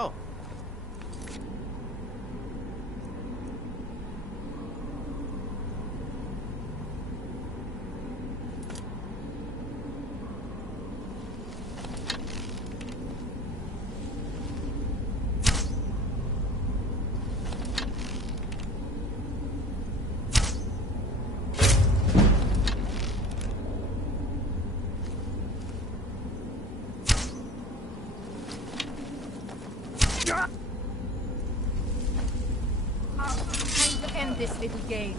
Oh. Time to end this little game.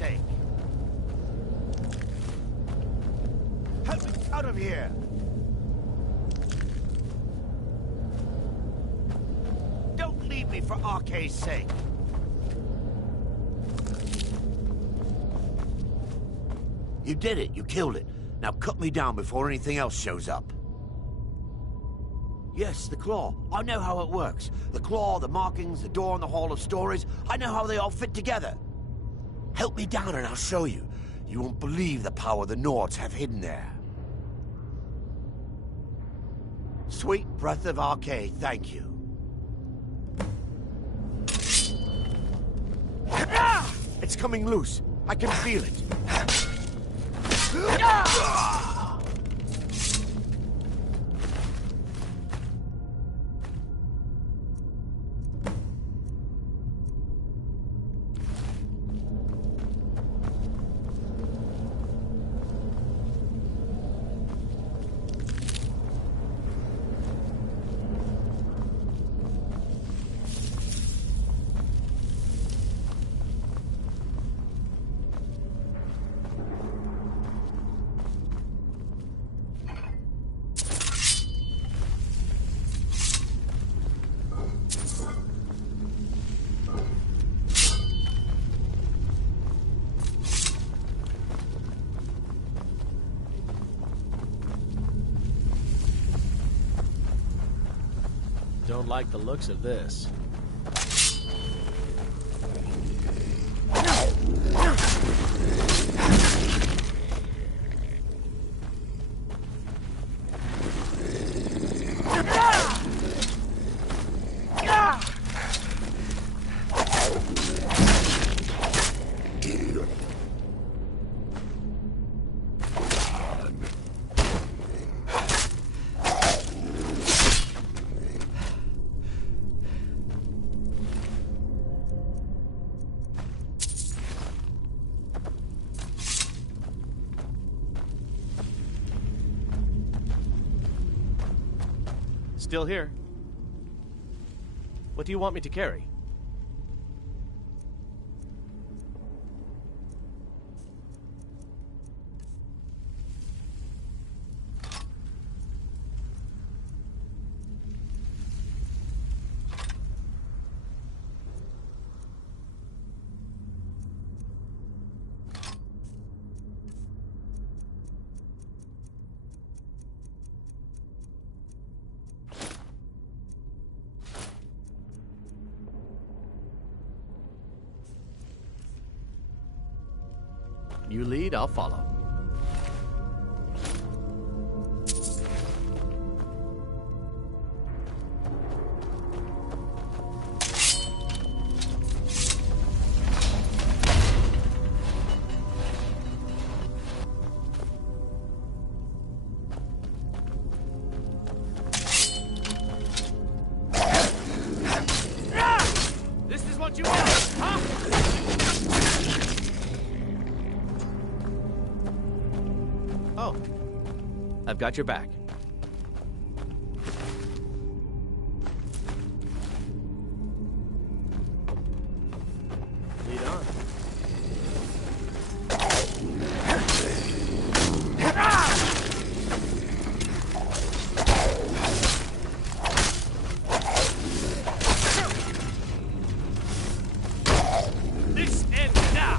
sake. Help me out of here! Don't leave me for Arcade's sake. You did it. You killed it. Now cut me down before anything else shows up. Yes, the claw. I know how it works. The claw, the markings, the door in the Hall of Stories. I know how they all fit together. Help me down and I'll show you. You won't believe the power the Nords have hidden there. Sweet breath of Arcade, thank you. It's coming loose. I can feel it. Don't like the looks of this. Still here. What do you want me to carry? You lead, I'll follow. This is what you want, huh? Oh, I've got your back. Lead on. This ends now.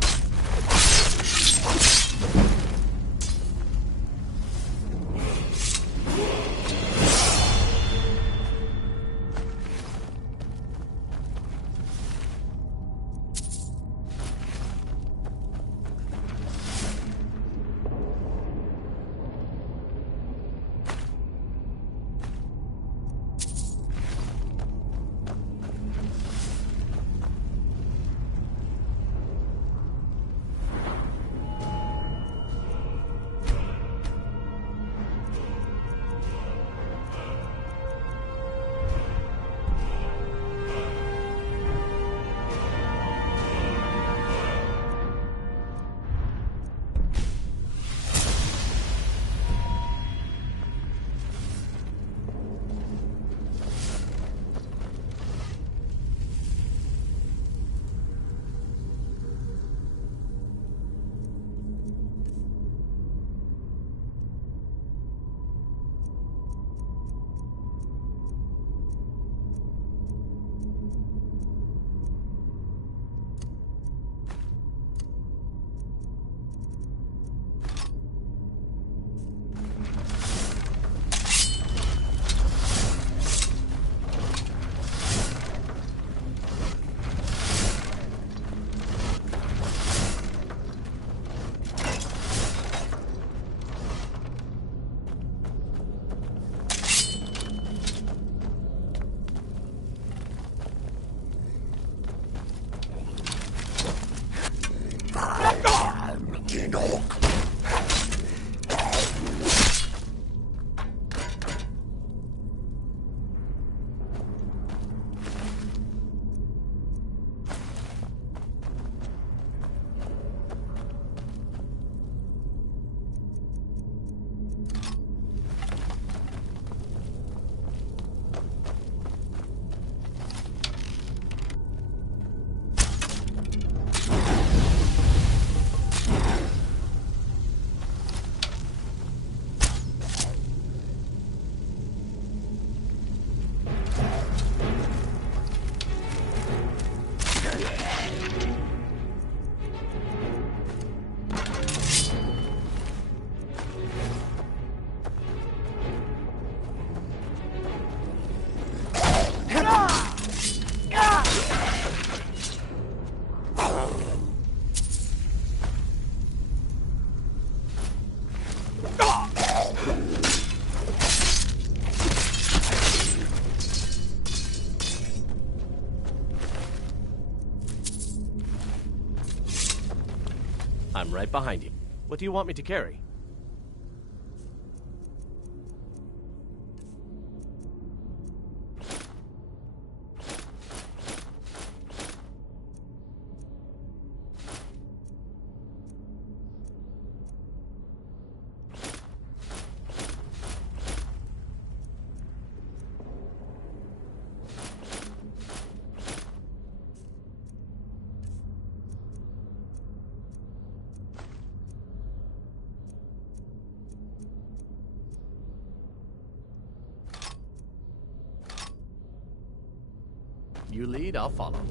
I'm right behind you. What do you want me to carry? You lead, I'll follow.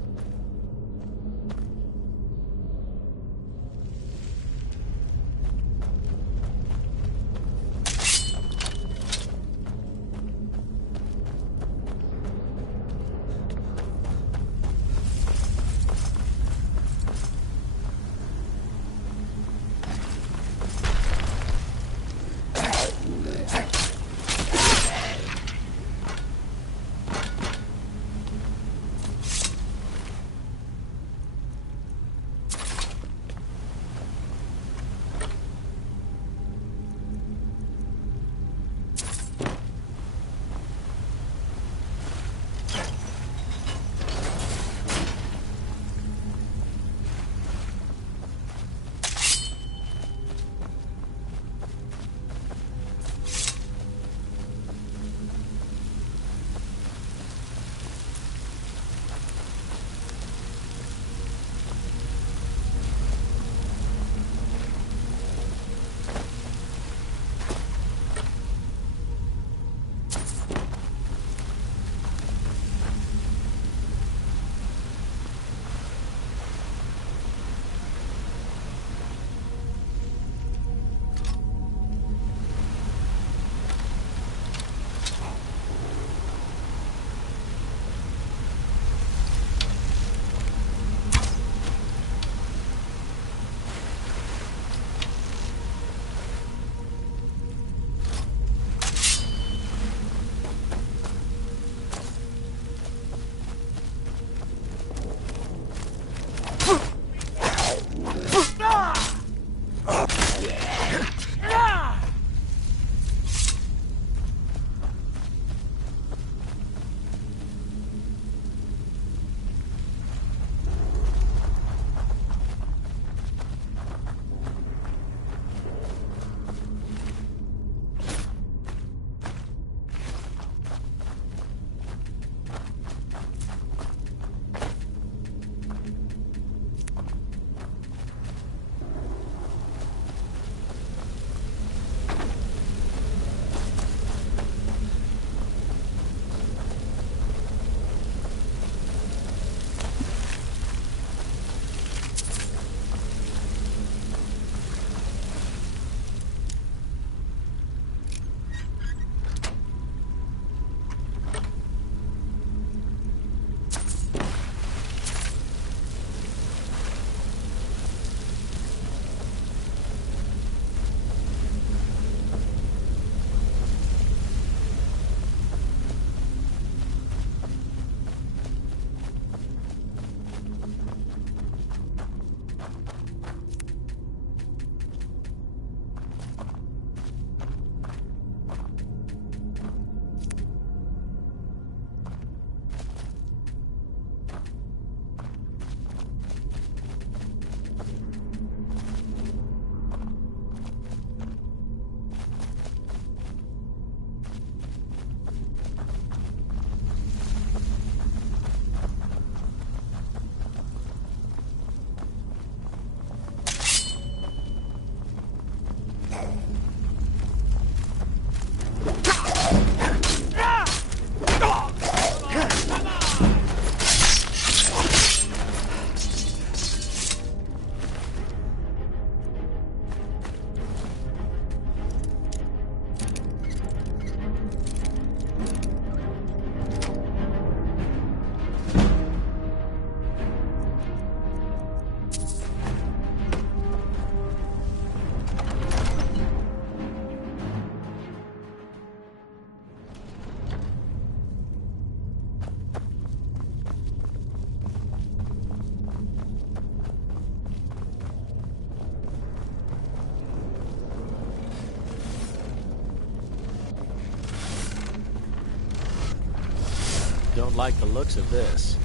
don't like the looks of this.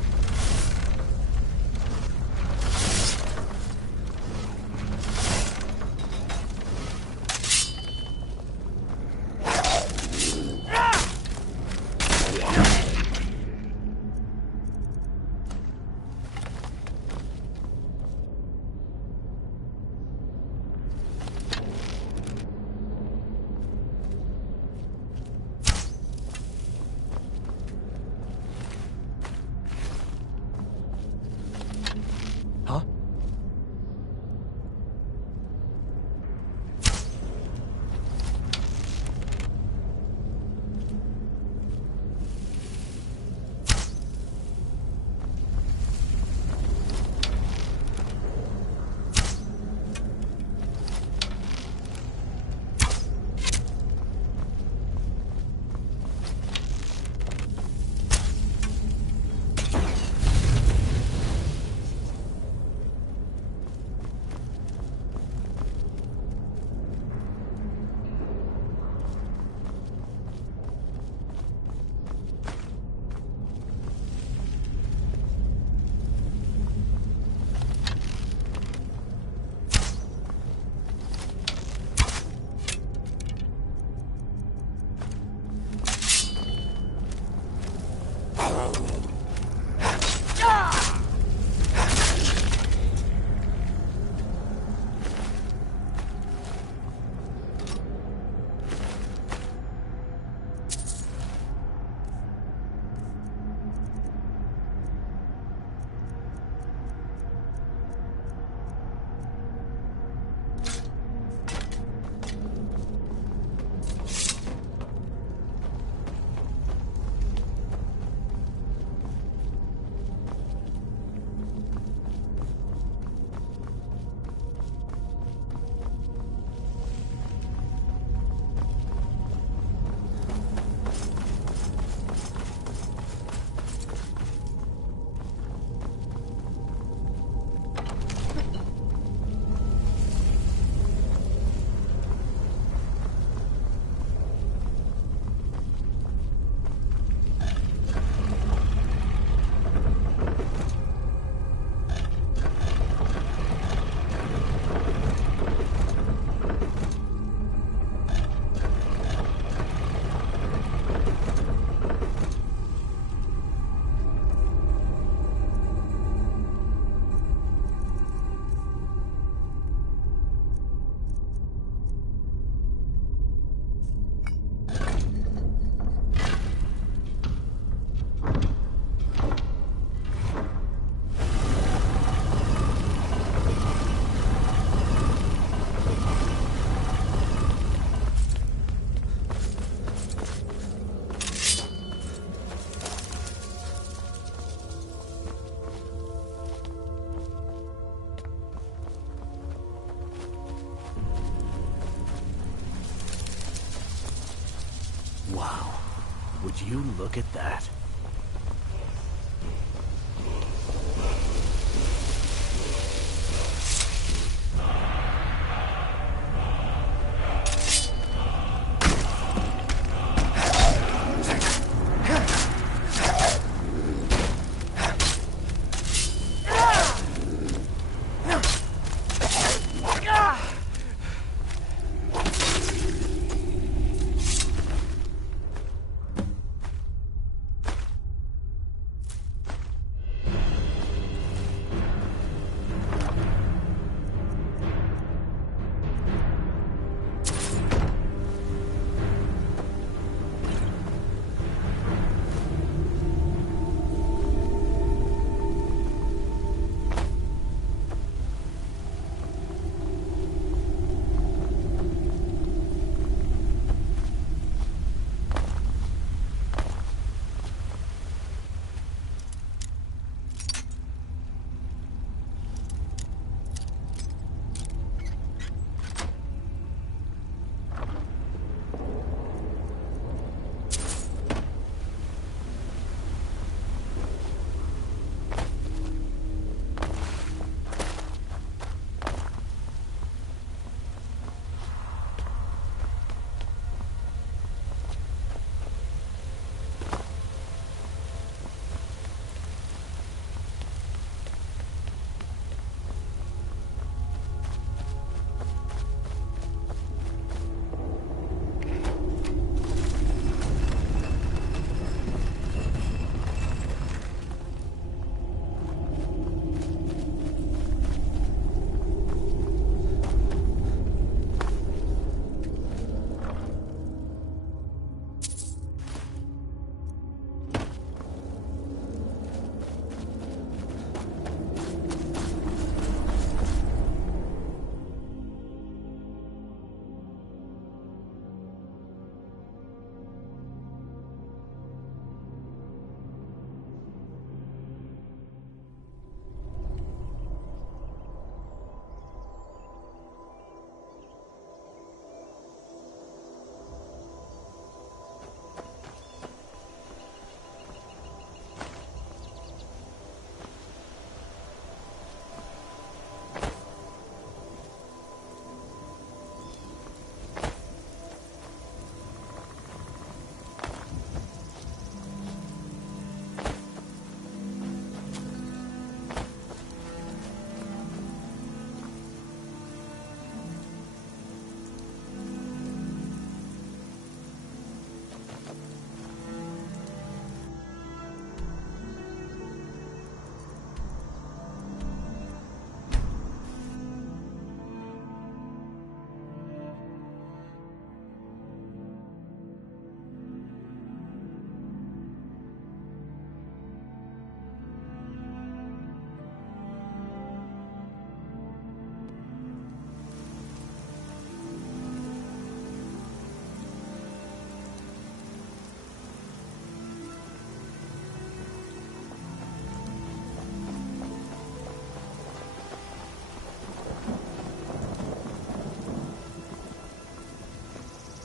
Huh? Wow. Would you look at that?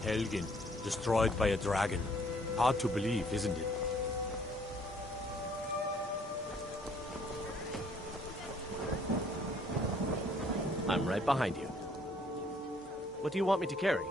Helgen, destroyed by a dragon. Hard to believe, isn't it? I'm right behind you. What do you want me to carry?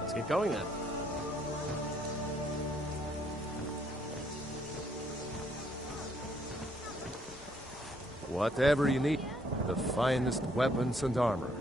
Let's get going then. Whatever you need, the finest weapons and armor.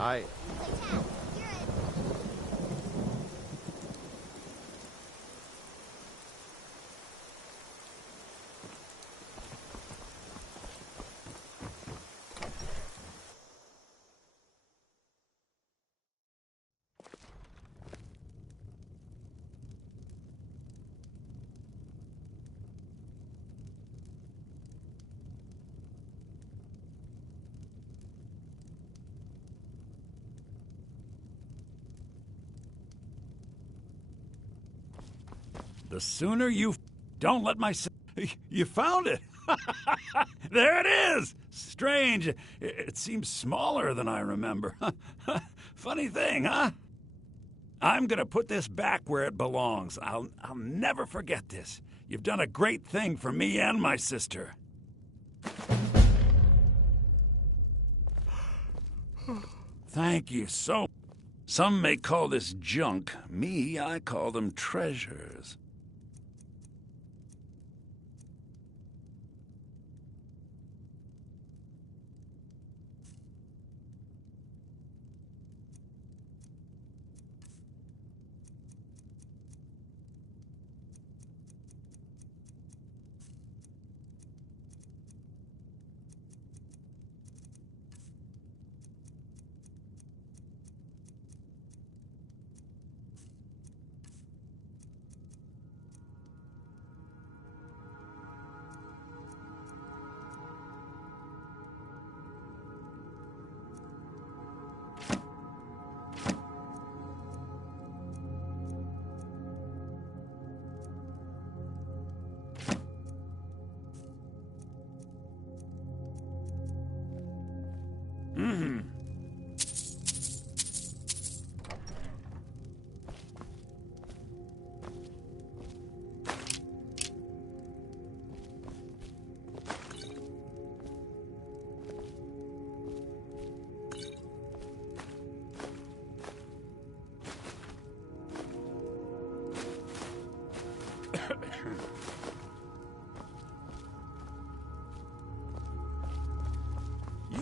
I... The sooner you... Don't let my... You found it! There it is! Strange. It seems smaller than I remember. Funny thing, huh? I'm gonna put this back where it belongs. I'll never forget this. You've done a great thing for me and my sister. Thank you so... Some may call this junk. Me, I call them treasures.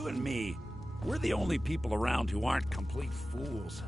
and me. We're the only people around who aren't complete fools.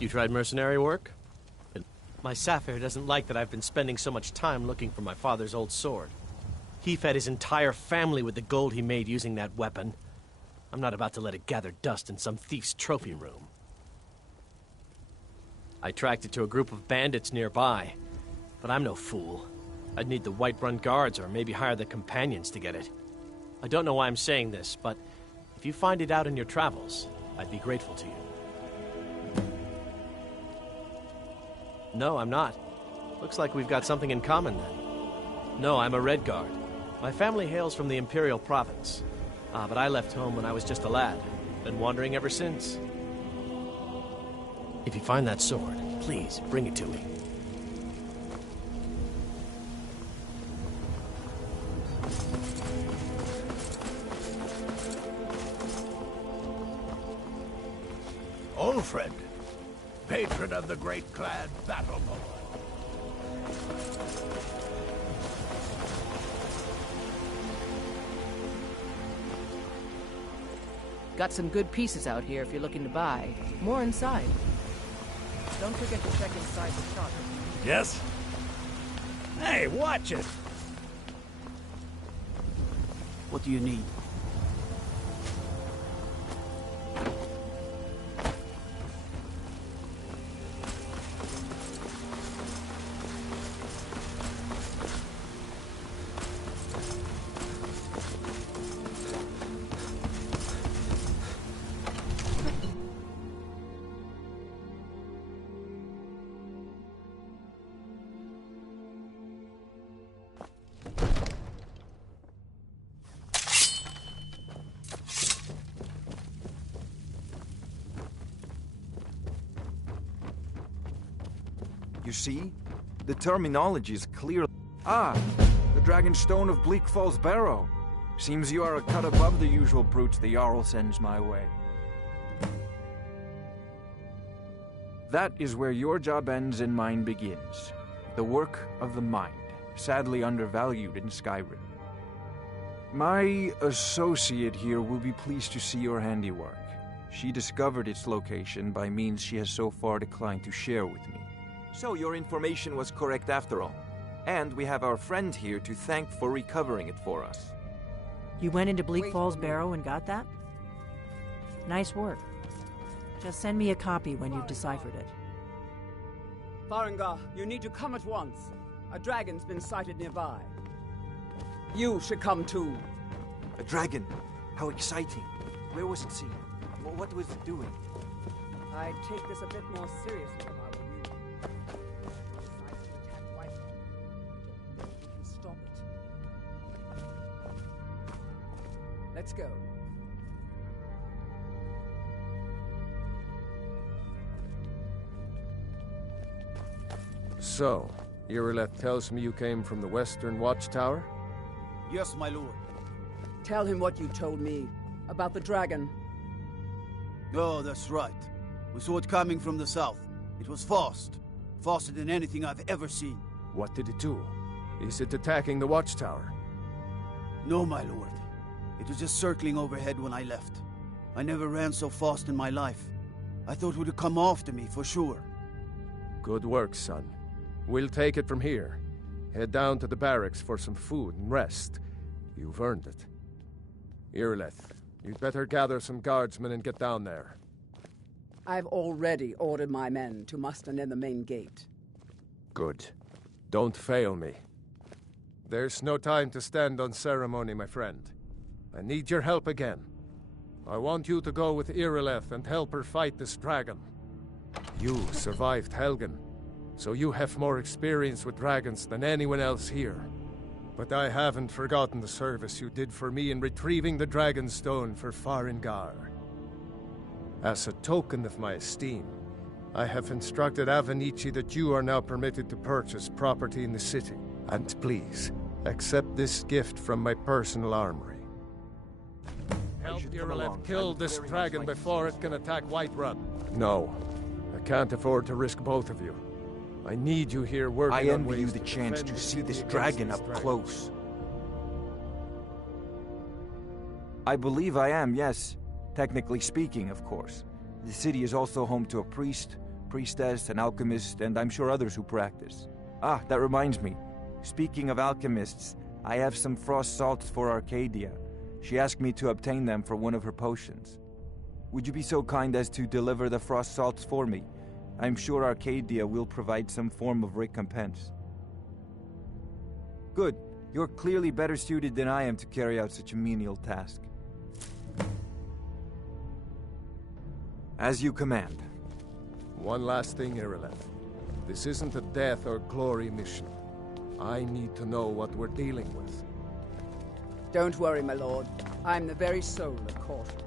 You tried mercenary work? My Sapphire doesn't like that I've been spending so much time looking for my father's old sword. He fed his entire family with the gold he made using that weapon. I'm not about to let it gather dust in some thief's trophy room. I tracked it to a group of bandits nearby, but I'm no fool. I'd need the Whiterun guards or maybe hire the companions to get it. I don't know why I'm saying this, but if you find it out in your travels, I'd be grateful to you. No, I'm not. Looks like we've got something in common then. No, I'm a Red Guard. My family hails from the Imperial Province. But I left home when I was just a lad. Been wandering ever since. If you find that sword, please bring it to me. Old friend. Patron of the great clan Barrow. Got some good pieces out here if you're looking to buy. More inside. Don't forget to check inside the shop. Yes? Hey, watch it! What do you need? You see? The terminology is clear. Ah, the Dragon Stone of Bleak Falls Barrow. Seems you are a cut above the usual brutes the Jarl sends my way. That is where your job ends and mine begins. The work of the mind, sadly undervalued in Skyrim. My associate here will be pleased to see your handiwork. She discovered its location by means she has so far declined to share with me. So your information was correct after all. And we have our friend here to thank for recovering it for us. You went into Bleak Falls Barrow and got that? Nice work. Just send me a copy when you've deciphered it. Farengar, you need to come at once. A dragon's been sighted nearby. You should come too. A dragon. How exciting. Where was it seen? What was it doing? I'd take this a bit more seriously if I were you. It decides to attack Whitehall. We can stop it. Let's go. So, Irileth tells me you came from the Western Watchtower? Yes, my lord. Tell him what you told me about the dragon. Oh, that's right. We saw it coming from the south. It was fast. Faster than anything I've ever seen. What did it do? Is it attacking the Watchtower? No, my lord. It was just circling overhead when I left. I never ran so fast in my life. I thought it would come after me, for sure. Good work, son. We'll take it from here. Head down to the barracks for some food and rest. You've earned it. Irileth, you'd better gather some guardsmen and get down there. I've already ordered my men to muster near the main gate. Good. Don't fail me. There's no time to stand on ceremony, my friend. I need your help again. I want you to go with Irileth and help her fight this dragon. You survived Helgen, so you have more experience with dragons than anyone else here. But I haven't forgotten the service you did for me in retrieving the Dragon Stone for Farengar. As a token of my esteem, I have instructed Avenici that you are now permitted to purchase property in the city. And please, accept this gift from my personal armory. Help Irileth kill this dragon before it can attack Whiterun. No, I can't afford to risk both of you. I need you here working I on envy you ways the to chance defend to the see city this against dragon these up dragons. close. I believe I am, yes. Technically speaking, of course. The city is also home to a priest, priestess, an alchemist, and I'm sure others who practice. Ah, that reminds me. Speaking of alchemists, I have some frost salts for Arcadia. She asked me to obtain them for one of her potions. Would you be so kind as to deliver the frost salts for me? I'm sure Arcadia will provide some form of recompense. Good. You're clearly better suited than I am to carry out such a menial task. As you command. One last thing, Irileth. This isn't a death or glory mission. I need to know what we're dealing with. Don't worry, my lord. I'm the very soul of caution.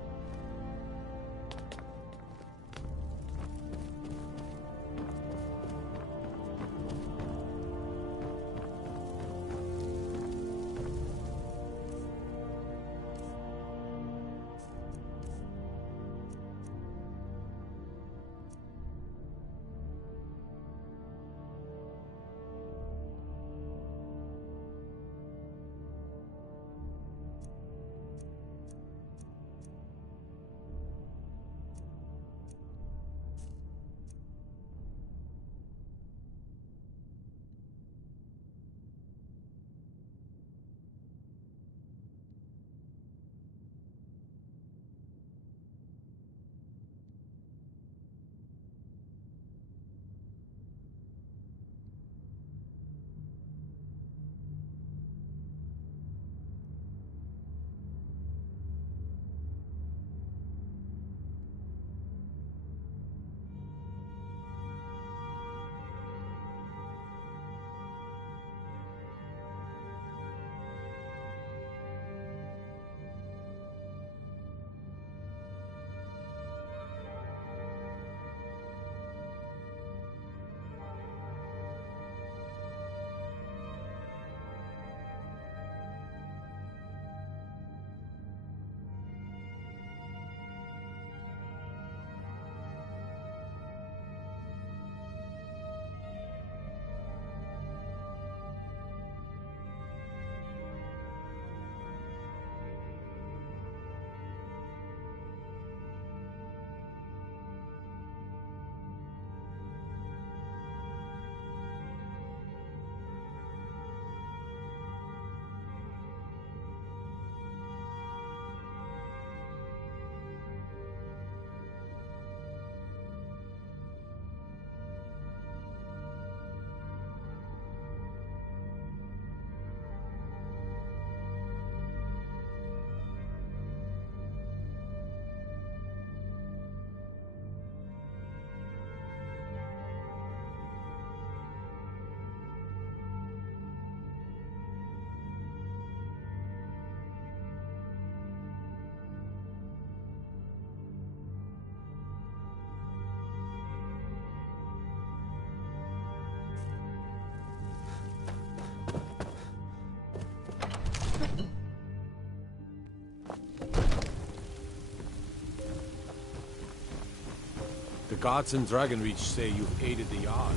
The gods in Dragonreach say you've aided the Yard. On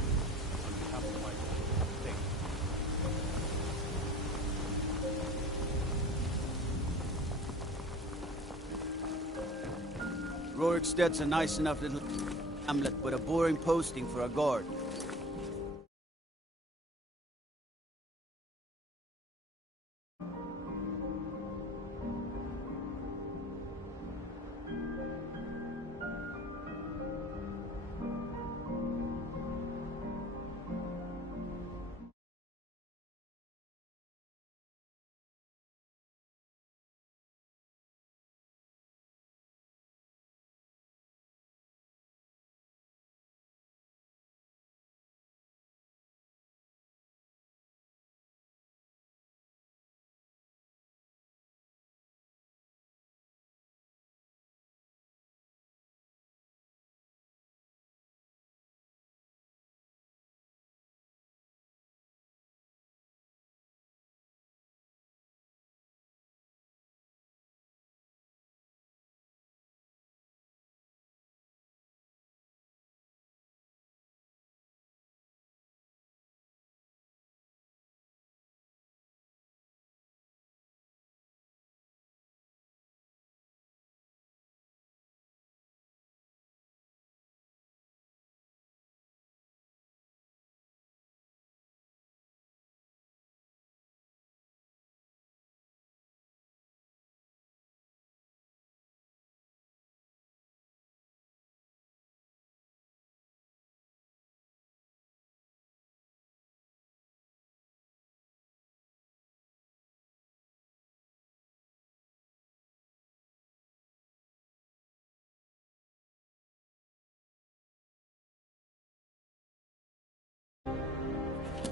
behalf of my thank you. Roriksted's a nice enough little hamlet, but a boring posting for a guard.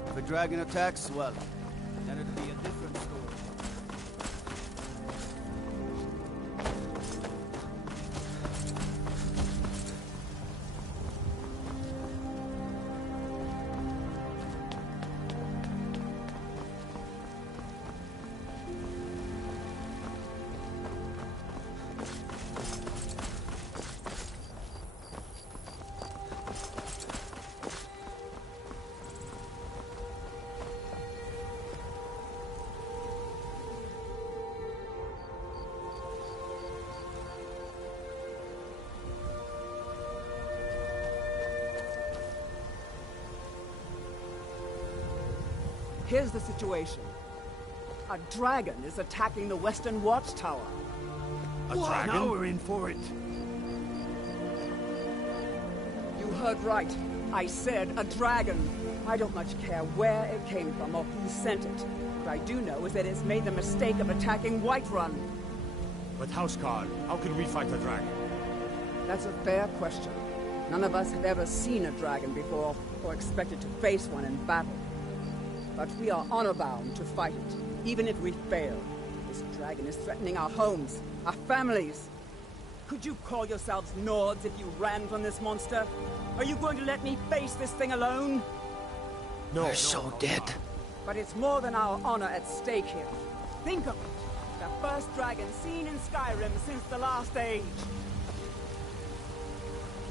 If a dragon attacks, well, then it'll be a different story. Here's the situation. A dragon is attacking the Western Watchtower. A dragon? Now we're in for it. You heard right. I said a dragon. I don't much care where it came from or who sent it. What I do know is that it's made the mistake of attacking Whiterun. But Houseguard, how can we fight a dragon? That's a fair question. None of us have ever seen a dragon before, or expected to face one in battle. But we are honor-bound to fight it, even if we fail. This dragon is threatening our homes, our families. Could you call yourselves Nords if you ran from this monster? Are you going to let me face this thing alone? No. We're so dead. But it's more than our honor at stake here. Think of it. The first dragon seen in Skyrim since the Last Age.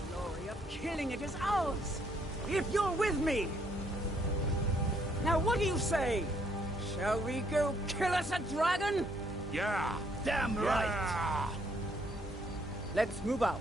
The glory of killing it is ours, if you're with me. Now what do you say? Shall we go kill us a dragon? Yeah! Damn right! Let's move out.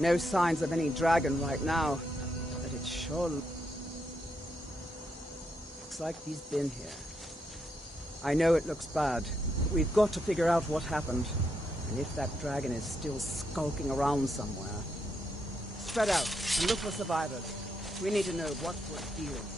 No signs of any dragon right now, but it sure looks like he's been here. I know it looks bad, but we've got to figure out what happened, and if that dragon is still skulking around somewhere. Spread out and look for survivors. We need to know what we're dealing with.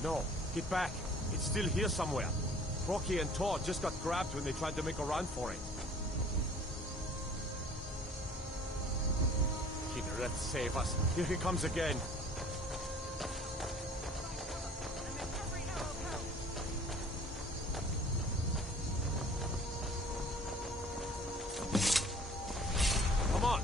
No, get back. It's still here somewhere. Rocky and Todd just got grabbed when they tried to make a run for it. Kynareth, save us. Here he comes again. Come on.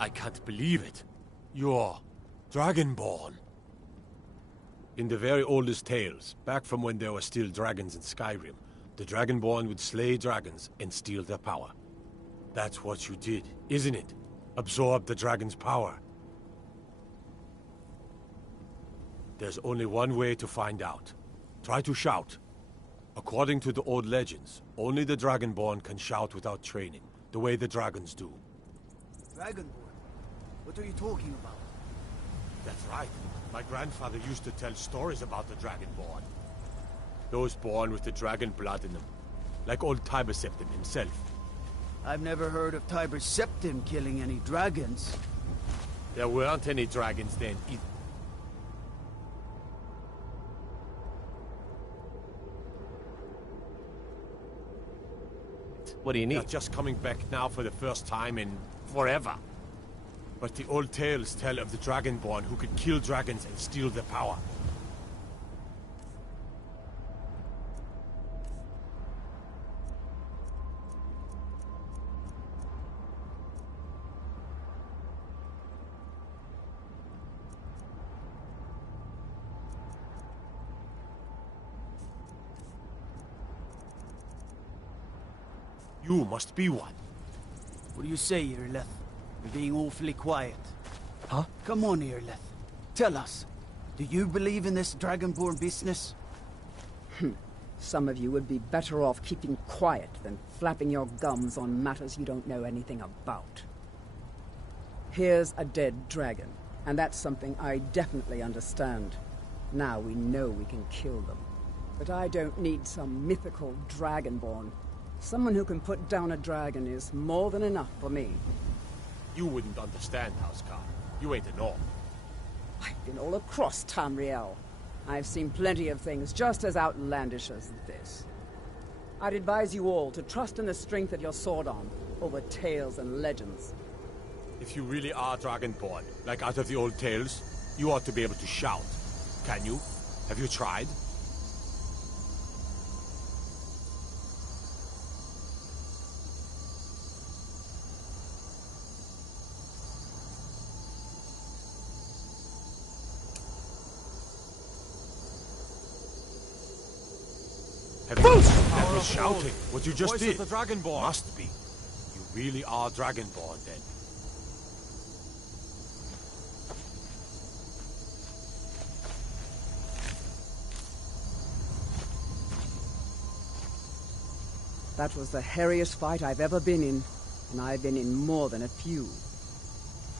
I can't believe it. You're Dragonborn. In the very oldest tales, back from when there were still dragons in Skyrim, the Dragonborn would slay dragons and steal their power. That's what you did, isn't it? Absorb the dragon's power. There's only one way to find out. Try to shout. According to the old legends, only the Dragonborn can shout without training, the way the dragons do. Dragonborn? What are you talking about? That's right. My grandfather used to tell stories about the Dragonborn. Those born with the dragon blood in them. Like old Tiber Septim himself. I've never heard of Tiber Septim killing any dragons. There weren't any dragons then either. What do you need? They're just coming back now for the first time in forever. But the old tales tell of the Dragonborn who could kill dragons and steal their power. You must be one. What do you say, Irleth? You're being awfully quiet. Huh? Come on, Irleth. Tell us. Do you believe in this Dragonborn business? Some of you would be better off keeping quiet than flapping your gums on matters you don't know anything about. Here's a dead dragon, and that's something I definitely understand. Now we know we can kill them. But I don't need some mythical Dragonborn. Someone who can put down a dragon is more than enough for me. You wouldn't understand, Housecar. You ain't a North. I've been all across Tamriel. I've seen plenty of things just as outlandish as this. I'd advise you all to trust in the strength of your sword arm over tales and legends. If you really are Dragonborn, like out of the old tales, you ought to be able to shout. Can you? Have you tried? That was shouting. What you just did. The Dragonborn. Must be. You really are Dragonborn, then. That was the hairiest fight I've ever been in, and I've been in more than a few.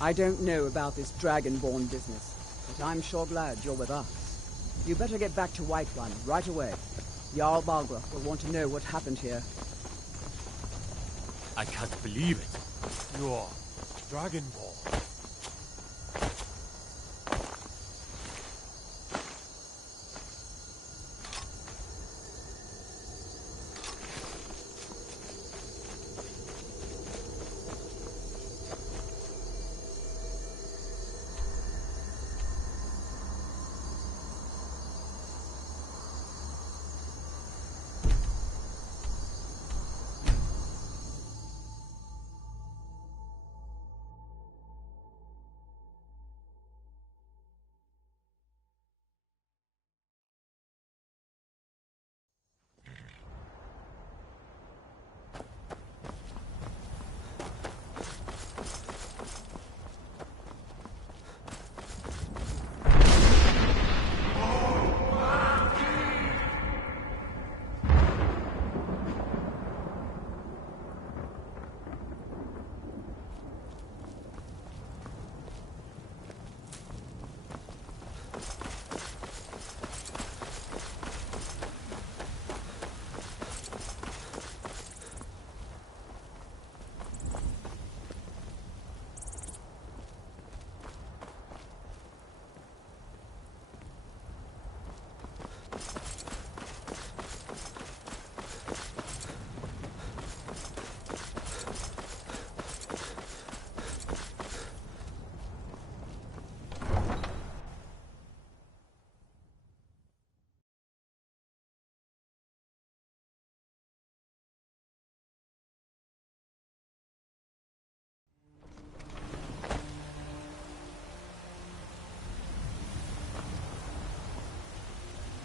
I don't know about this Dragonborn business, but I'm sure glad you're with us. You better get back to Whiterun right away. Jarl Balgruuf will want to know what happened here. I can't believe it. You're Dragonborn.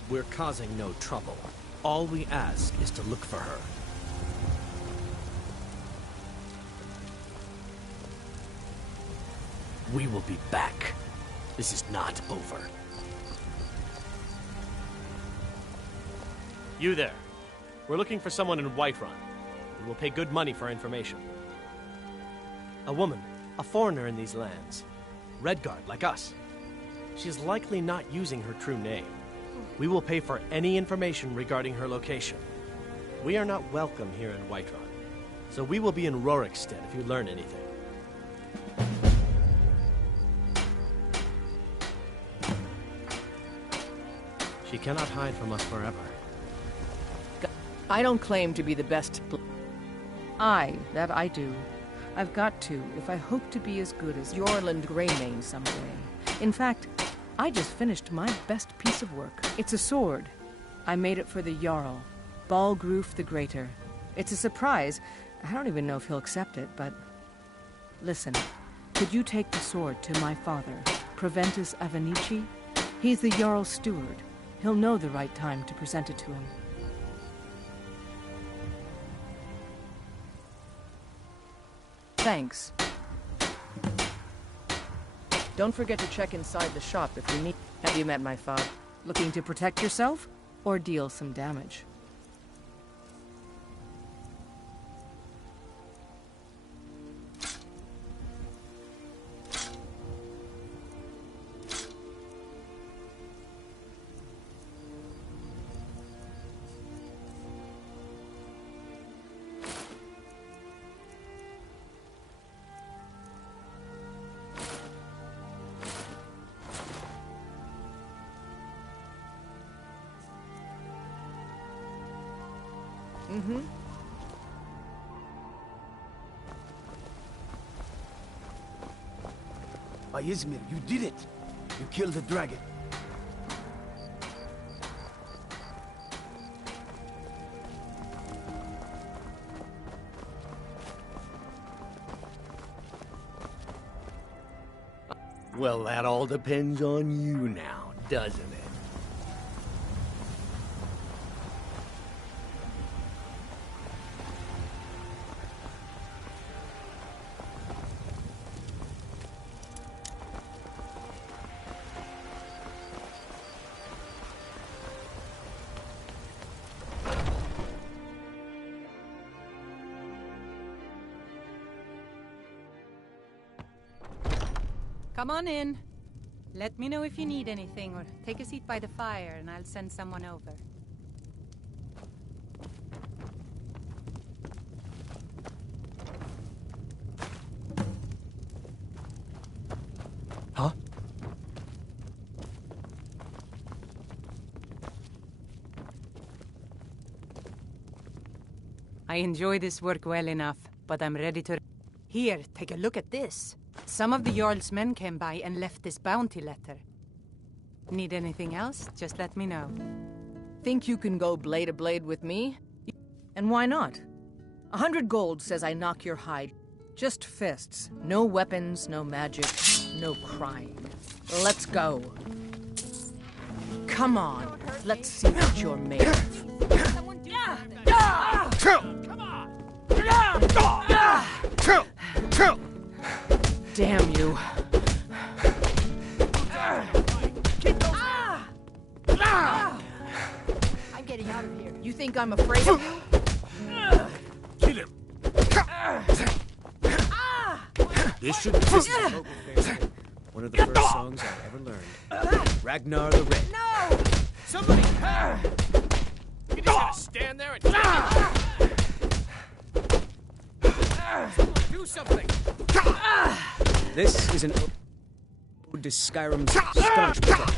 We're causing no trouble. All we ask is to look for her. We will be back. This is not over. You there. We're looking for someone in Whiterun. We will pay good money for information. A woman, a foreigner in these lands. Redguard, like us. She is likely not using her true name. We will pay for any information regarding her location. We are not welcome here in Whiterun, so we will be in Rorikstead if you learn anything. She cannot hide from us forever. I don't claim to be the best. That I do. I've got to, if I hope to be as good as Yorland Greymane someday. In fact, I just finished my best piece of work. It's a sword. I made it for the Jarl, Balgruuf the Greater. It's a surprise. I don't even know if he'll accept it, but... Listen, could you take the sword to my father, Proventus Avenici? He's the Jarl's steward. He'll know the right time to present it to him. Thanks. Don't forget to check inside the shop if you need. Have you met my father? Looking to protect yourself or deal some damage? Mm-hmm. Izmir, you did it! You killed the dragon. Well, that all depends on you now, doesn't it? Come on in. Let me know if you need anything, or take a seat by the fire and I'll send someone over. Huh? I enjoy this work well enough, but I'm ready to... Here, take a look at this. Some of the Jarl's men came by and left this bounty letter. Need anything else? Just let me know. Think you can go blade to blade with me? And why not? 100 gold says I knock your hide. Just fists. No weapons, no magic, no crying. Let's go. Come on, let's see what you're made of. Damn you. I'm getting out of here. You think I'm afraid of you? Kill him! This should just One of the first songs I ever learned. Ragnar the Red. No! Somebody! You just gotta stand there and... Someone do something! This is an ode to Skyrim's staunch protectors.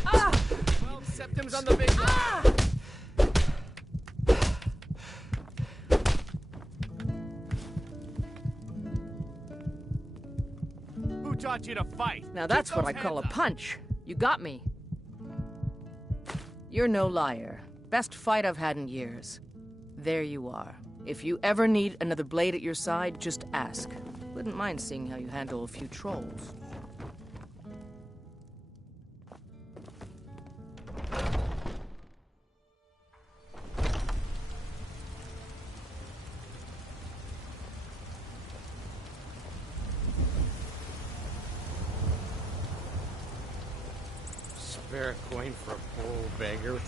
12 septims on the big one. Who taught you to fight? Now that's what I call a punch. You got me. You're no liar. Best fight I've had in years. There you are. If you ever need another blade at your side, just ask. Wouldn't mind seeing how you handle a few trolls. Spare a coin for a poor old beggar.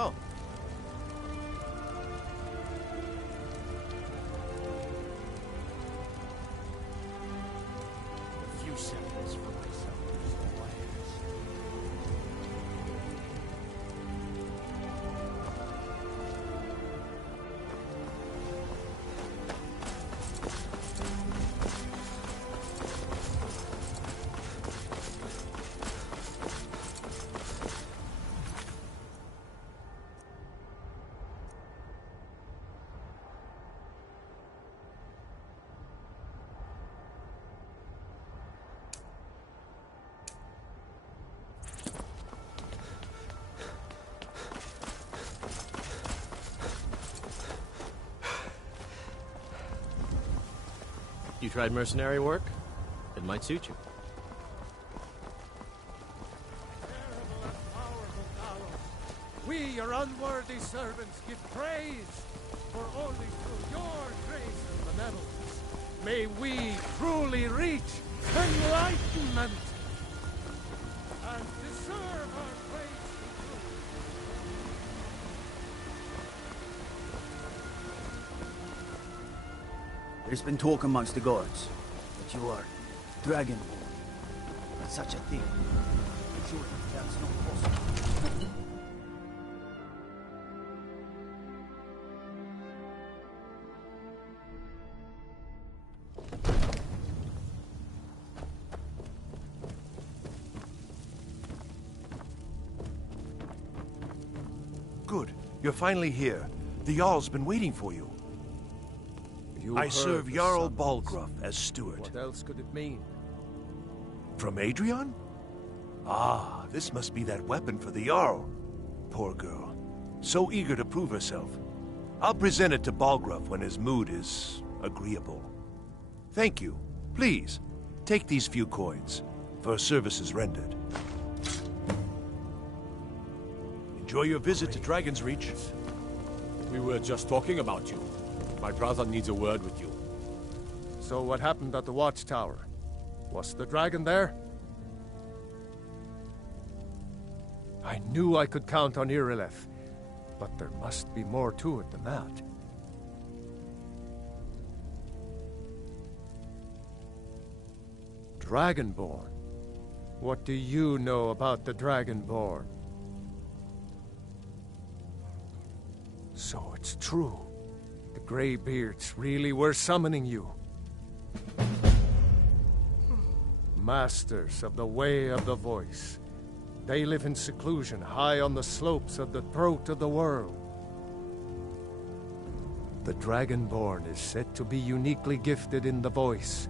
Oh. A few seconds for myself. you tried mercenary work, it might suit you. We, your unworthy servants, give praise, for only through your grace and benevolence may we truly reach enlightenment and deserve our praise to you. There's been talk amongst the guards that you are dragonborn. Such a thing. Surely that's not possible. Good. You're finally here. The Jarl's been waiting for you. I serve Jarl Balgruuf as steward. What else could it mean? From Adrian? Ah, this must be that weapon for the Jarl. Poor girl. So eager to prove herself. I'll present it to Balgruuf when his mood is agreeable. Thank you. Please, take these few coins for services rendered. Enjoy your visit to Dragon's Reach. We were just talking about you. My brother needs a word with you. So what happened at the watchtower? Was the dragon there? I knew I could count on Irileth, but there must be more to it than that. Dragonborn? What do you know about the Dragonborn? So it's true. The Greybeards really were summoning you. Masters of the Way of the Voice. They live in seclusion high on the slopes of the throat of the world. The Dragonborn is said to be uniquely gifted in the voice,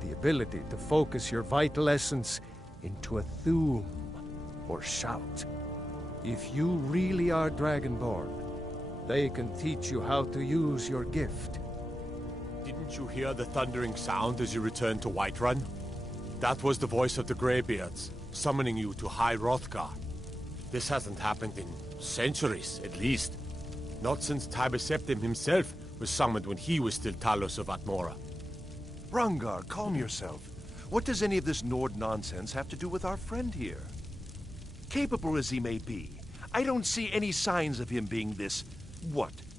the ability to focus your vital essence into a thume or shout. If you really are Dragonborn, they can teach you how to use your gift. Didn't you hear the thundering sound as you returned to Whiterun? That was the voice of the Greybeards, summoning you to High Hrothgar. This hasn't happened in centuries, at least. Not since Tiber Septim himself was summoned when he was still Talos of Atmora. Rangar, calm yourself. What does any of this Nord nonsense have to do with our friend here? Capable as he may be, I don't see any signs of him being this,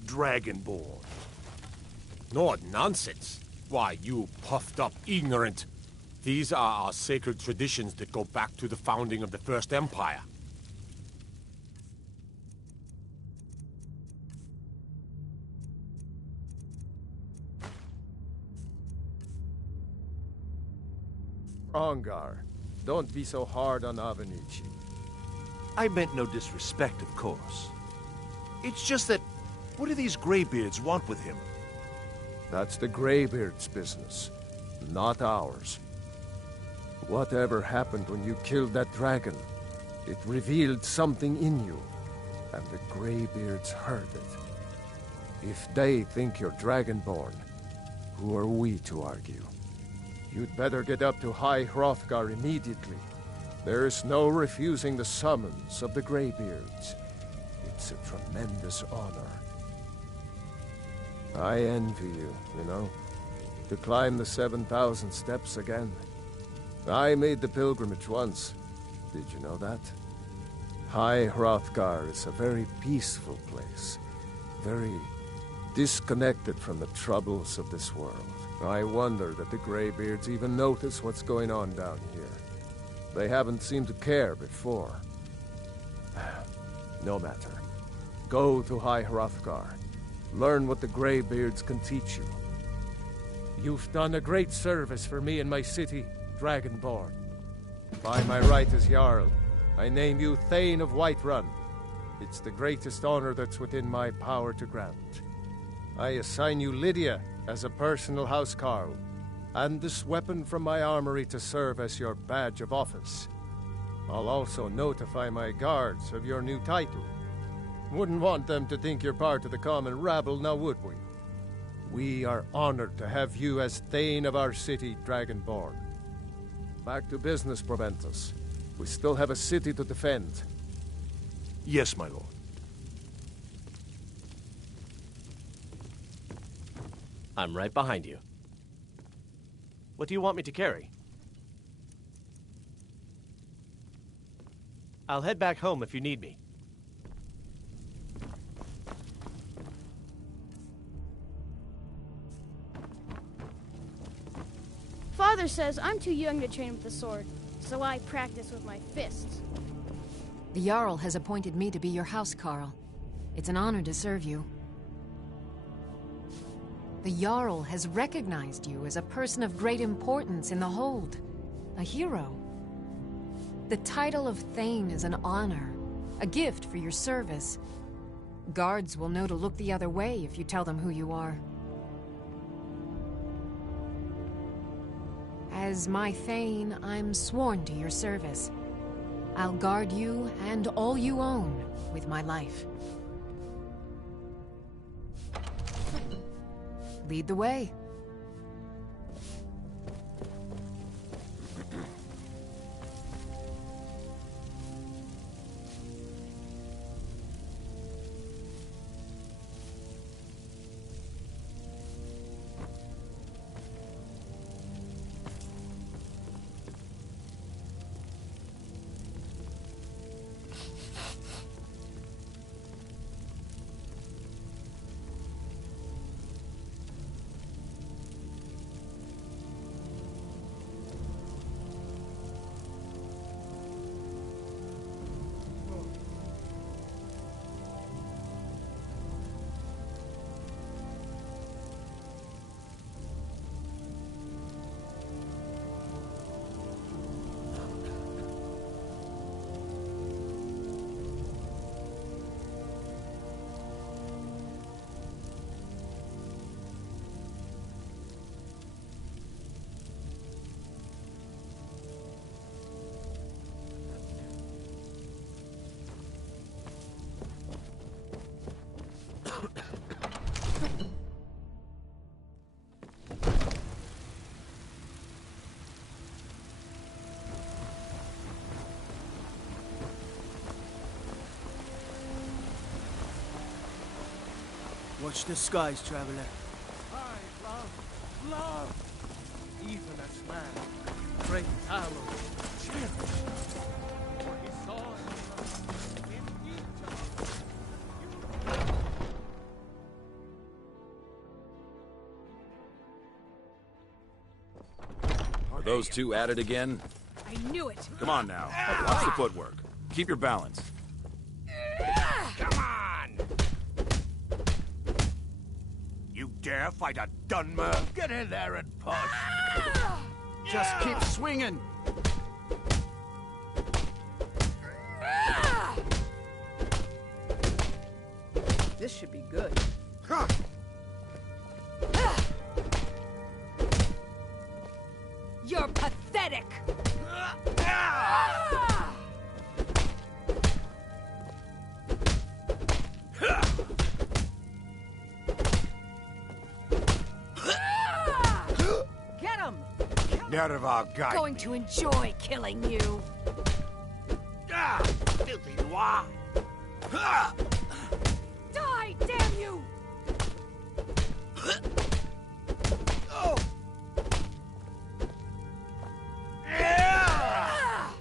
Dragonborn? Nord nonsense? Why, you puffed up ignorant. These are our sacred traditions that go back to the founding of the First Empire. Rangar, don't be so hard on Avenici. I meant no disrespect, of course. It's just that, what do these Greybeards want with him? That's the Greybeards' business, not ours. Whatever happened when you killed that dragon, it revealed something in you, and the Greybeards heard it. If they think you're Dragonborn, who are we to argue? You'd better get up to High Hrothgar immediately. There's no refusing the summons of the Greybeards. It's a tremendous honor. I envy you, you know, to climb the 7,000 steps again. I made the pilgrimage once. Did you know that? High Hrothgar is a very peaceful place, very disconnected from the troubles of this world. I wonder that the Greybeards even notice what's going on down here. They haven't seemed to care before. No matter. Go to High Hrothgar. Learn what the Greybeards can teach you. You've done a great service for me and my city, Dragonborn. By my right as Jarl, I name you Thane of Whiterun. It's the greatest honor that's within my power to grant. I assign you Lydia as a personal housecarl, and this weapon from my armory to serve as your badge of office. I'll also notify my guards of your new title. Wouldn't want them to think you're part of the common rabble, now would we? We are honored to have you as Thane of our city, Dragonborn. Back to business, Proventus. We still have a city to defend. Yes, my lord. I'm right behind you. What do you want me to carry? I'll head back home if you need me. Father says I'm too young to train with the sword, so I practice with my fists. The Jarl has appointed me to be your housecarl. It's an honor to serve you. The Jarl has recognized you as a person of great importance in the Hold. A hero. The title of Thane is an honor, a gift for your service. Guards will know to look the other way if you tell them who you are. As my Thane, I'm sworn to your service. I'll guard you and all you own with my life. Lead the way. Watch the skies, traveler. I love, love. Even as man, great Barrow cherished. For he saw in each Are those two at it again? I knew it. Come on now. Watch the footwork. Keep your balance. Come on! You dare fight a Dunmer? Get in there and push! Just keep swinging. This should be good. You're pathetic! Get him! Nerva guide Going me. to enjoy killing you. Ah, filthy noir! Ah! Die, damn you! Oh! Ah!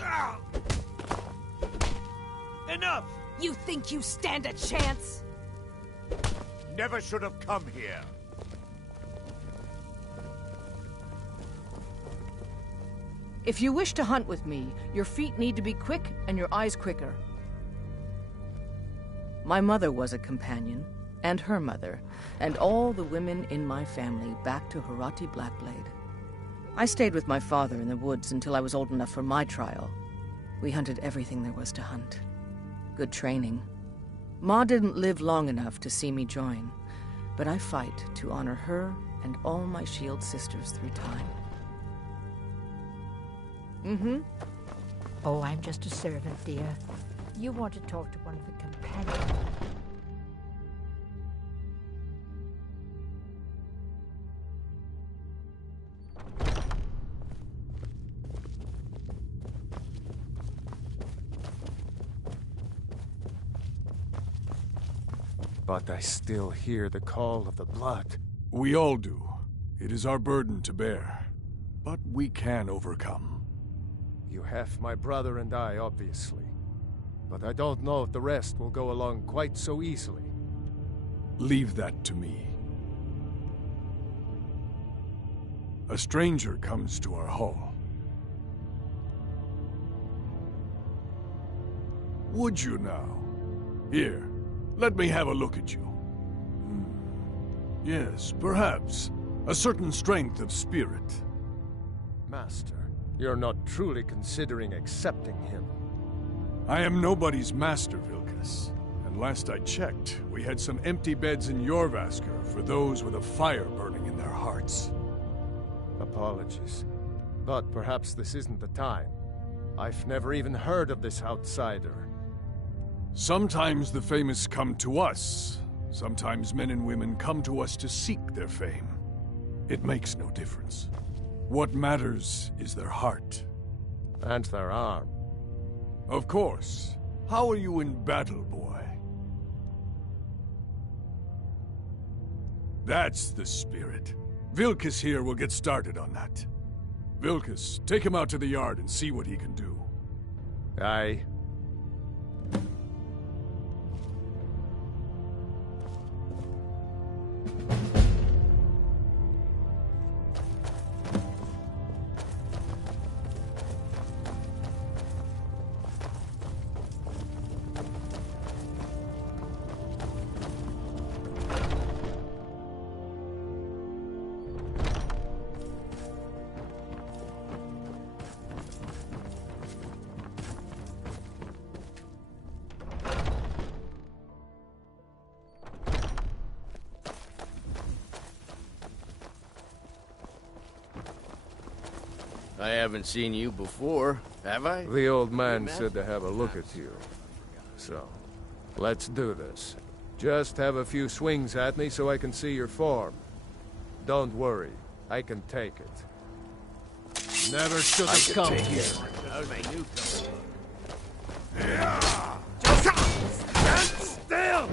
Ah! Enough! You think you stand a chance? Never should have come here. If you wish to hunt with me, your feet need to be quick and your eyes quicker. My mother was a companion, and her mother, and all the women in my family back to Harati Blackblade. I stayed with my father in the woods until I was old enough for my trial. We hunted everything there was to hunt. Good training. Ma didn't live long enough to see me join, but I fight to honor her and all my shield sisters through time. Mm-hmm. Oh, I'm just a servant, dear. You want to talk to one of the companions. But I still hear the call of the blood. We all do. It is our burden to bear. But we can overcome. You have my brother and I, obviously. But I don't know if the rest will go along quite so easily. Leave that to me. A stranger comes to our hall. Would you now? Here, let me have a look at you. Yes, perhaps. A certain strength of spirit. Master, you're not truly considering accepting him. I am nobody's master, Vilkas. And last I checked, we had some empty beds in Jorvaskr for those with a fire burning in their hearts. Apologies. But perhaps this isn't the time. I've never even heard of this outsider. Sometimes the famous come to us. Sometimes men and women come to us to seek their fame. It makes no difference. What matters is their heart. And their arm. Of course. How are you in battle, boy? That's the spirit. Vilkas here will get started on that. Vilkas, take him out to the yard and see what he can do. Aye. I haven't seen you before, have I? The old man said to have a look at you. So, let's do this. Just have a few swings at me so I can see your form. Don't worry, I can take it. Never should have come here. How's my new coming? Stand still!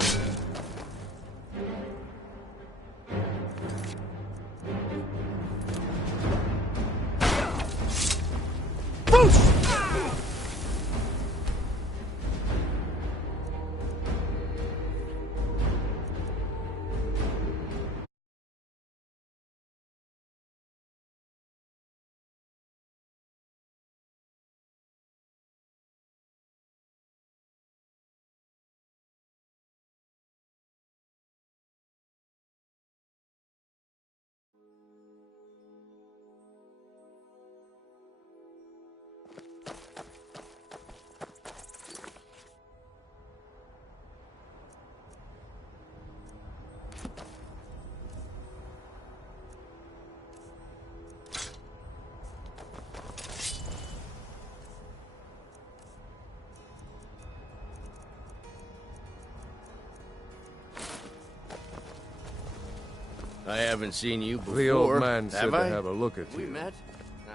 I haven't seen you before, The old man said have to I? have a look at We you. met?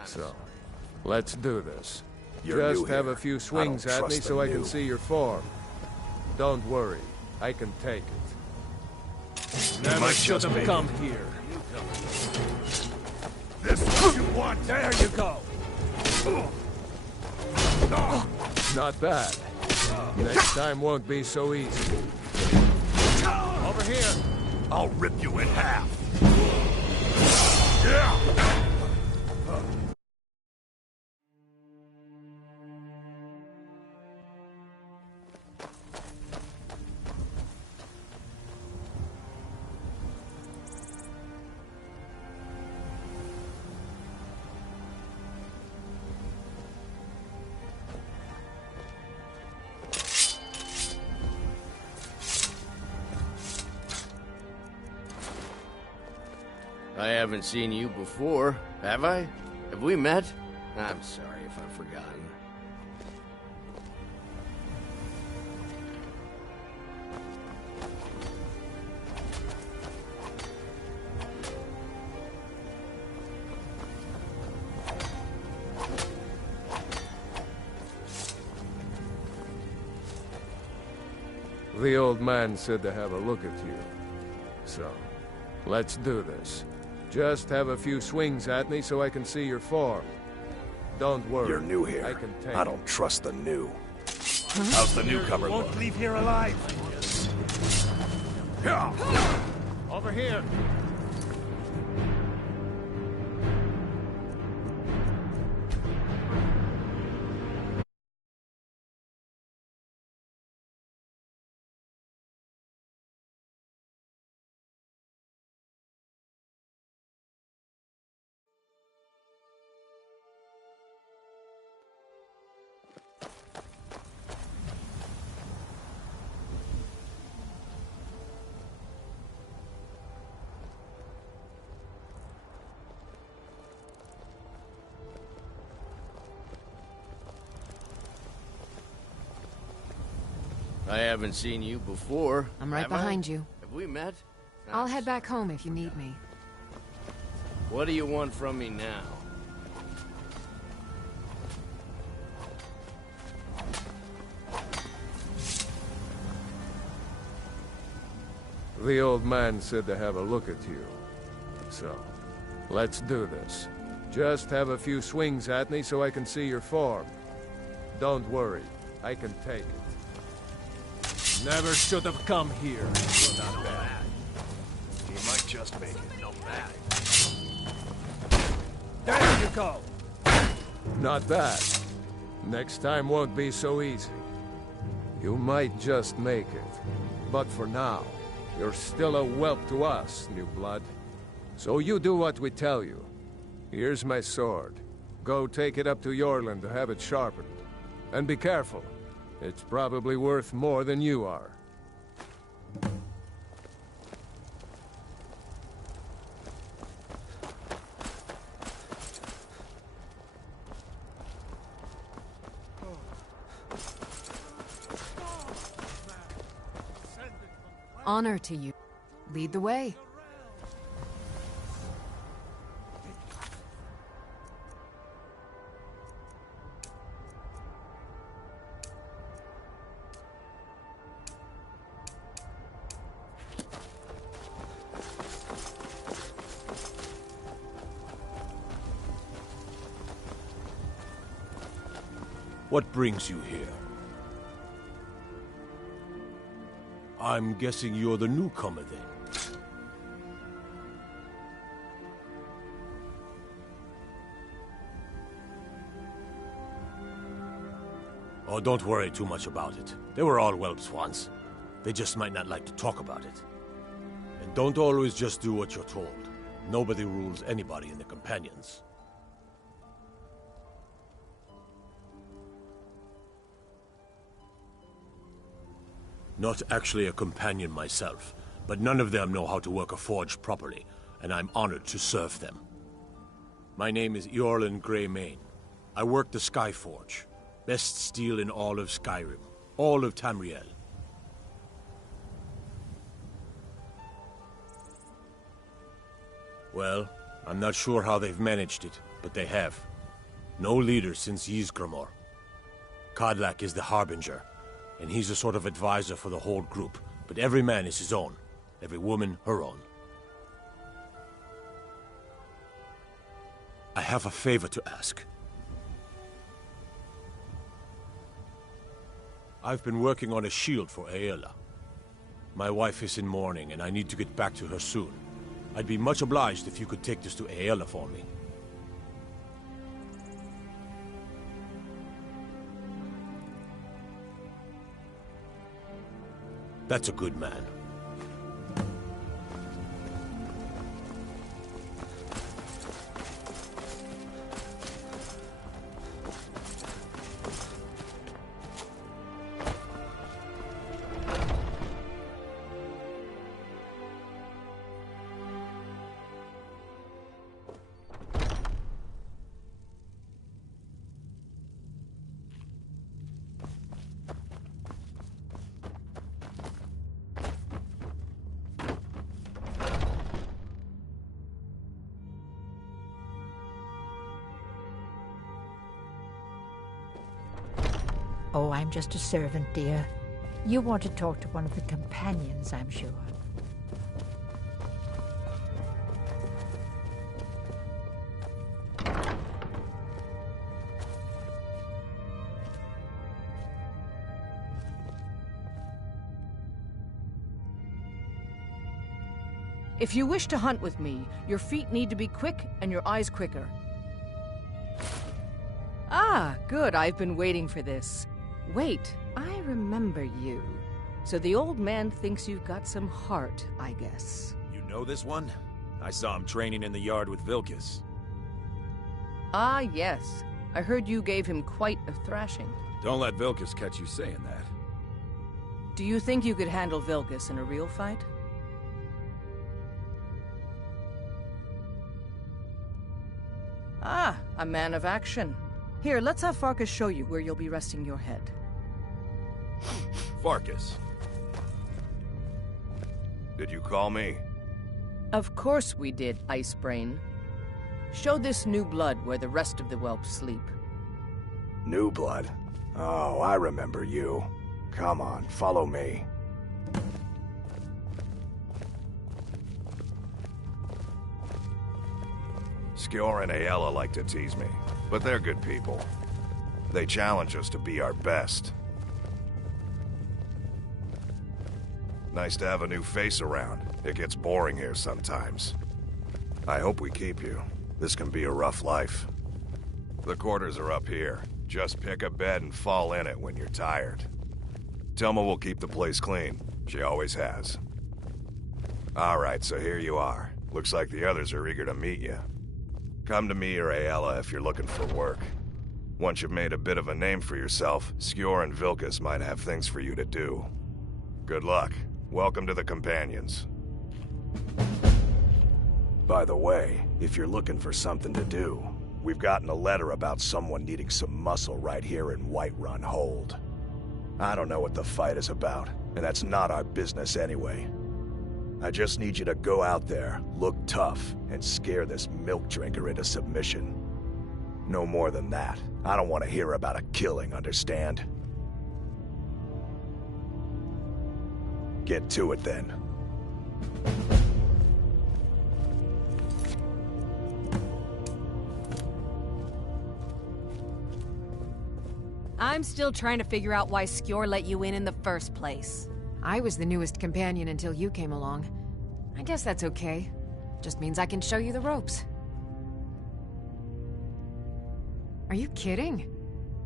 So, let's do this. You're Just new have here. a few I swings don't at me trust so the I can new. see your form. Don't worry, I can take it. Never should have come here. This is what you want. There you go. Not bad. Next time won't be so easy. Over here. I'll rip you in half. Yeah. I haven't seen you before, have I? Have we met? I'm sorry if I've forgotten. The old man said to have a look at you. So, let's do this. Just have a few swings at me so I can see your form. Don't worry. You're new here. I can take I don't trust the new. How's the newcomer look? leave here alive. Over here. I haven't seen you before. I'm right have behind I? you. Have we met? I'll head back home if you need me. What do you want from me now? The old man said to have a look at you. So, let's do this. Just have a few swings at me so I can see your form. Don't worry, I can take it. Never should have come here. Not bad. He might just make it. Not bad. There you go! Not bad. Next time won't be so easy. You might just make it. But for now, you're still a whelp to us, new blood. So you do what we tell you. Here's my sword. Go take it up to Yorland to have it sharpened. And be careful. It's probably worth more than you are. Honor to you. Lead the way. What brings you here? I'm guessing you're the newcomer then. Oh, don't worry too much about it. They were all whelps once. They just might not like to talk about it. And don't always just do what you're told. Nobody rules anybody in the Companions. Not actually a companion myself, but none of them know how to work a forge properly, and I'm honored to serve them. My name is Eorlin Greymane. I work the Skyforge. Best steel in all of Skyrim. All of Tamriel. Well, I'm not sure how they've managed it, but they have. No leader since Ysgramor. Kodlak is the Harbinger, and he's a sort of advisor for the whole group, but every man is his own. Every woman her own. I have a favor to ask. I've been working on a shield for Aela. My wife is in mourning, and I need to get back to her soon. I'd be much obliged if you could take this to Aela for me. That's a good man. Oh, I'm just a servant, dear. You want to talk to one of the companions, I'm sure. If you wish to hunt with me, your feet need to be quick and your eyes quicker. Ah, good. I've been waiting for this. Wait, I remember you. So the old man thinks you've got some heart, I guess. You know this one? I saw him training in the yard with Vilkas. Ah, yes. I heard you gave him quite a thrashing. Don't let Vilkas catch you saying that. Do you think you could handle Vilkas in a real fight? Ah, a man of action. Here, let's have Farkas show you where you'll be resting your head. Farkas. Did you call me? Of course we did, Icebrain. Show this new blood where the rest of the whelps sleep. New blood? Oh, I remember you. Come on, follow me. Skjor and Aella like to tease me, but they're good people. They challenge us to be our best. Nice to have a new face around. It gets boring here sometimes. I hope we keep you. This can be a rough life. The quarters are up here. Just pick a bed and fall in it when you're tired. Telma will keep the place clean. She always has. Alright, so here you are. Looks like the others are eager to meet you. Come to me or Aella if you're looking for work. Once you've made a bit of a name for yourself, Skjor and Vilkas might have things for you to do. Good luck. Welcome to the Companions. By the way, if you're looking for something to do, we've gotten a letter about someone needing some muscle right here in Whiterun Hold. I don't know what the fight is about, and that's not our business anyway. I just need you to go out there, look tough, and scare this milk drinker into submission. No more than that. I don't want to hear about a killing, understand? Get to it then. I'm still trying to figure out why Skjor let you in the first place. I was the newest companion until you came along. I guess that's okay. Just means I can show you the ropes. Are you kidding?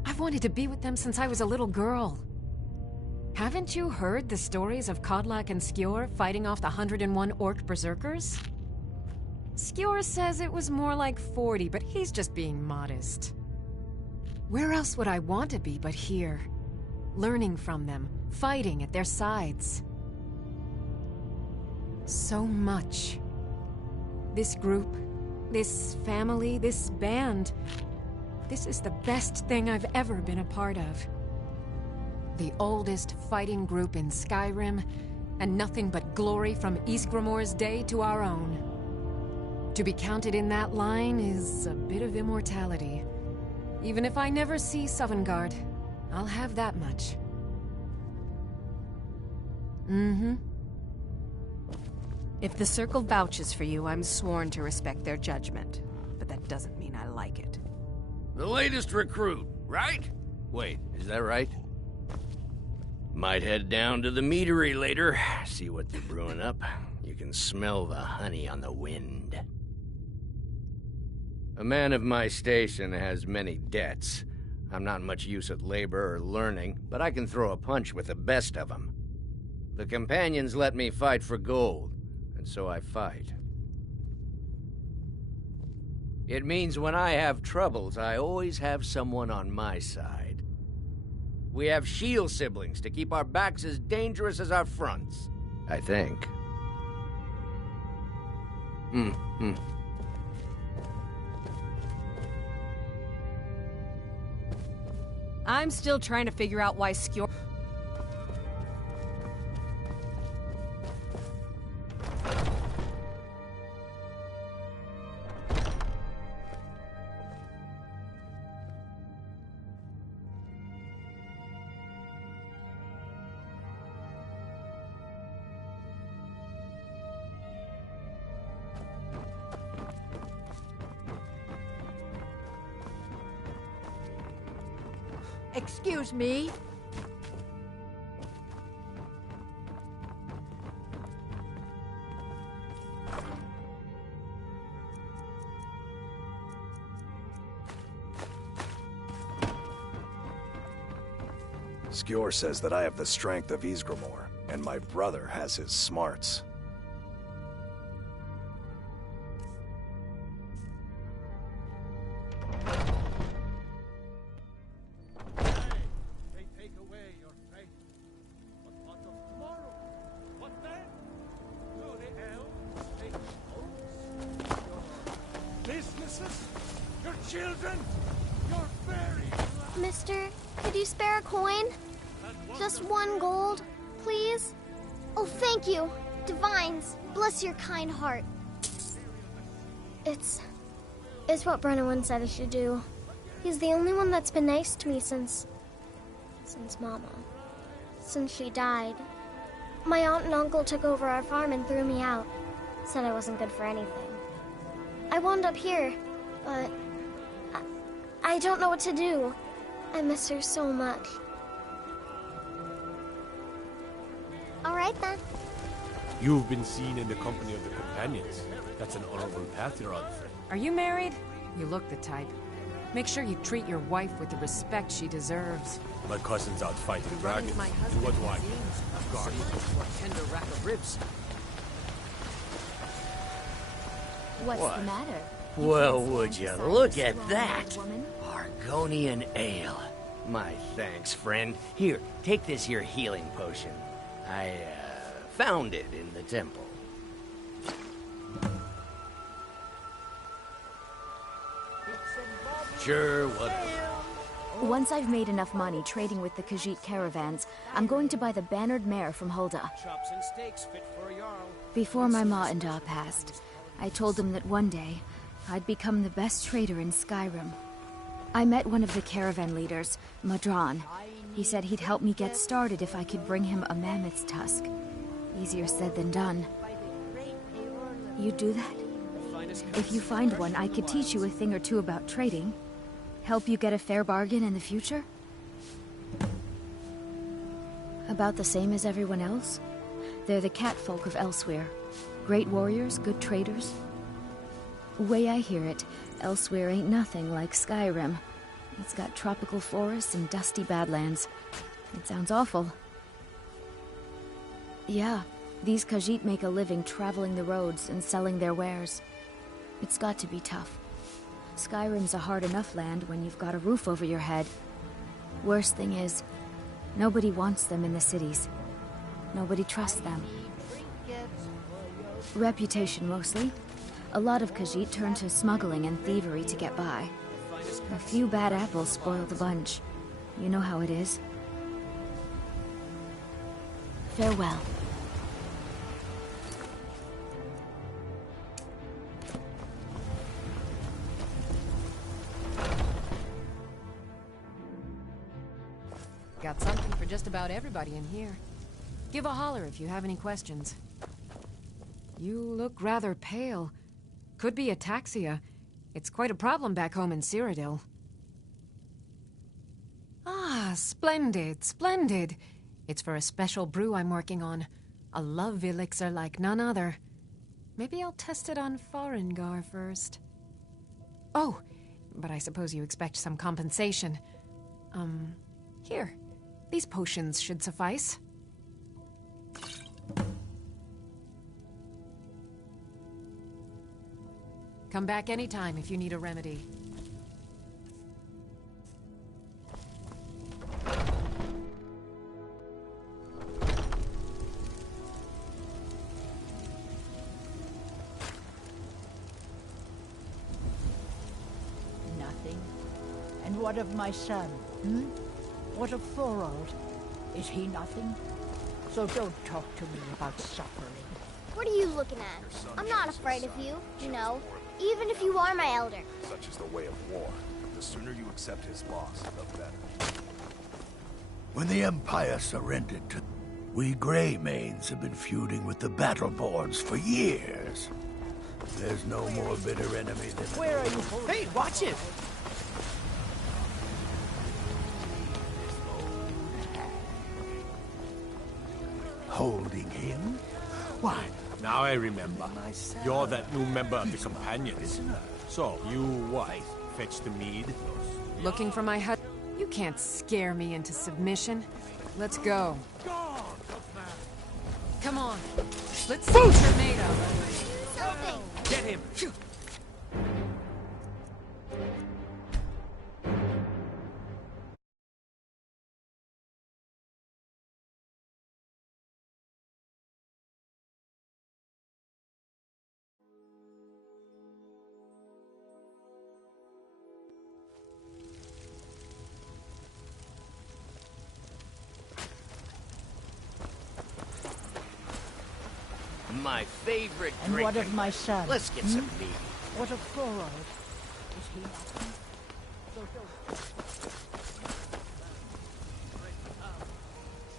I've wanted to be with them since I was a little girl. Haven't you heard the stories of Kodlak and Skjor fighting off the 101 Orc Berserkers? Skjor says it was more like 40, but he's just being modest. Where else would I want to be but here? Learning from them, fighting at their sides. So much. This group, this family, this band. This is the best thing I've ever been a part of. The oldest fighting group in Skyrim, and nothing but glory from Ysgramor's day to our own. To be counted in that line is a bit of immortality. Even if I never see Sovngarde, I'll have that much. Mm-hmm. If the Circle vouches for you, I'm sworn to respect their judgment. But that doesn't mean I like it. The latest recruit, right? Wait, is that right? Might head down to the meadery later, see what they're brewing up. You can smell the honey on the wind. A man of my station has many debts. I'm not much use at labor or learning, but I can throw a punch with the best of them. The Companions let me fight for gold, and so I fight. It means when I have troubles, I always have someone on my side. We have shield siblings to keep our backs as dangerous as our fronts, I think. I'm still trying to figure out why Skjor... Excuse me? Skjor says that I have the strength of Ysgramor, and my brother has his smarts. They take away your faith. But what of tomorrow? What then? Do the elves take oaths? Your businesses? Your children? Your fairies? Mister, could you spare a coin? Just 1 gold, please? Oh, thank you. Divines, bless your kind heart. It's what Brennan said I should do. He's the only one that's been nice to me since Mama. Since she died. My aunt and uncle took over our farm and threw me out. Said I wasn't good for anything. I wound up here, but I don't know what to do. I miss her so much. All right, then. You've been seen in the company of the companions. That's an honorable path you're on, friend. Are you married? You look the type. Make sure you treat your wife with the respect she deserves. My cousin's out fighting dragons. And what do I get? A guardian. Tender rack of ribs. What's What? the matter? Well, would you look at that? Argonian ale. My thanks, friend. Here, take this here healing potion. I, found it in the temple. Sure, whatever. Once I've made enough money trading with the Khajiit caravans, I'm going to buy the bannered mare from Hulda. Chops and steaks fit for a jarl. Before my ma and Da passed, I told them that one day I'd become the best trader in Skyrim. I met one of the caravan leaders, Madran. He said he'd help me get started if I could bring him a mammoth's tusk. Easier said than done. You do that? If you find one, I could teach you a thing or two about trading. Help you get a fair bargain in the future? About the same as everyone else? They're the catfolk of Elsewhere. Great warriors, good traders. Way I hear it, Elsewhere ain't nothing like Skyrim. It's got tropical forests and dusty badlands. It sounds awful. Yeah, these Khajiit make a living traveling the roads and selling their wares. It's got to be tough. Skyrim's a hard enough land when you've got a roof over your head. Worst thing is, nobody wants them in the cities. Nobody trusts them. Reputation, mostly. A lot of Khajiit turn to smuggling and thievery to get by. A few bad apples spoil the bunch. You know how it is. Farewell. Got something for just about everybody in here. Give a holler if you have any questions. You look rather pale. Could be ataxia. It's quite a problem back home in Cyrodiil. Ah, splendid, splendid. It's for a special brew I'm working on. A love elixir like none other. Maybe I'll test it on Farengar first. Oh, but I suppose you expect some compensation. Here. These potions should suffice. Come back anytime if you need a remedy. Nothing. And what of my son, hmm? What of Thorold? Is he nothing? So don't talk to me about suffering. What are you looking at? I'm not afraid of you, you know. Even if you are my elder. Such is the way of war. The sooner you accept his loss, the better. When the Empire surrendered to... We Greymanes have been feuding with the Battleborns for years. There's no more bitter enemy than... Where are you? Hey, watch it! Why, now I remember. You're that new member of the Companions. So, you what? Fetch the mead? Looking for my hut? You can't scare me into submission. Let's go. Come on. Let's see what you're made of. Get him! My favorite And drink. what of my son? Let's get some mead. What of Thorold? Is he nothing? So don't...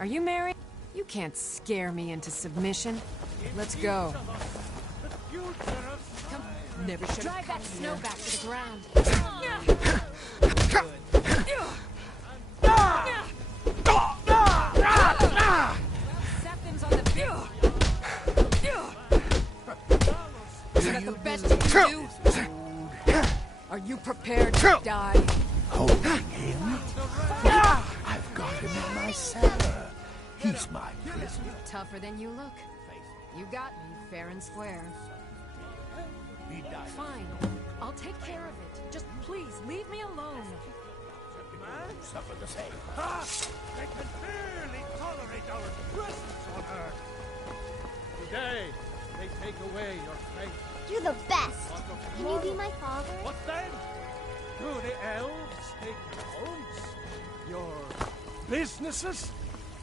Are you married? You can't scare me into submission. Let's go. Come. Never should drive that snow back to the ground. Septums on the bill. Is that the best you can do? Are you prepared to die? Holding him? I've got him in my cellar. He's my prisoner. Tougher than you look. You got me fair and square. Fine. I'll take care of it. Just please leave me alone. Suffer the same. They can barely tolerate our presence on Earth. Today, they take away your faith. You're the best. Can you be my father? What then? Do the elves take your homes? Your businesses?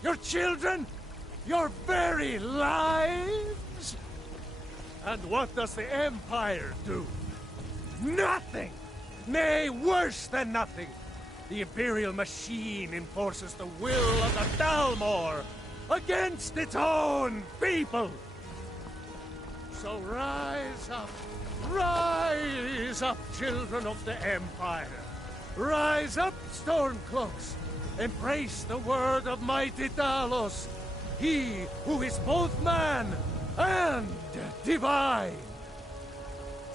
Your children? Your very lives? And what does the Empire do? Nothing! Nay, worse than nothing! The Imperial machine enforces the will of the Dalmor against its own people! So rise up, children of the Empire. Rise up, Stormcloaks. Embrace the word of mighty Talos, he who is both man and divine.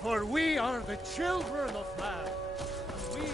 For we are the children of man. We